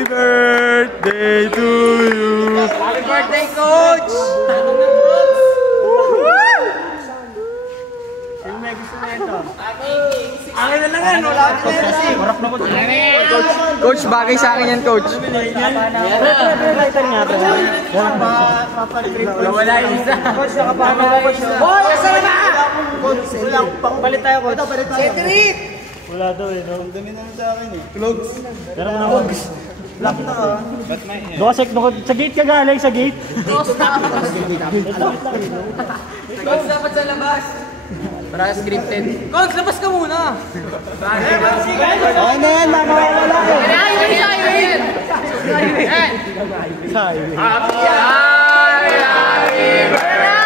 Happy birthday to you. Happy birthday, Coach! Sino may gusto na ito? Akin na lang yan, wala ka na kasi. Coach, bagay sa akin yan, Coach. Wala yung isa. Coach, nakapano ko, Coach. Boy, asa na! Coach, palit tayo, Coach. Cedric! Wala daw eh, no? Ang dami naman sa akin eh. Clogs. Pero mo naman. Lock na ka. Sa gate ka galing, sa gate. Coach, dapat sa labas. Para scripted. Coach, labas ka muna. Ay na yan, makawala ko. Happy birthday!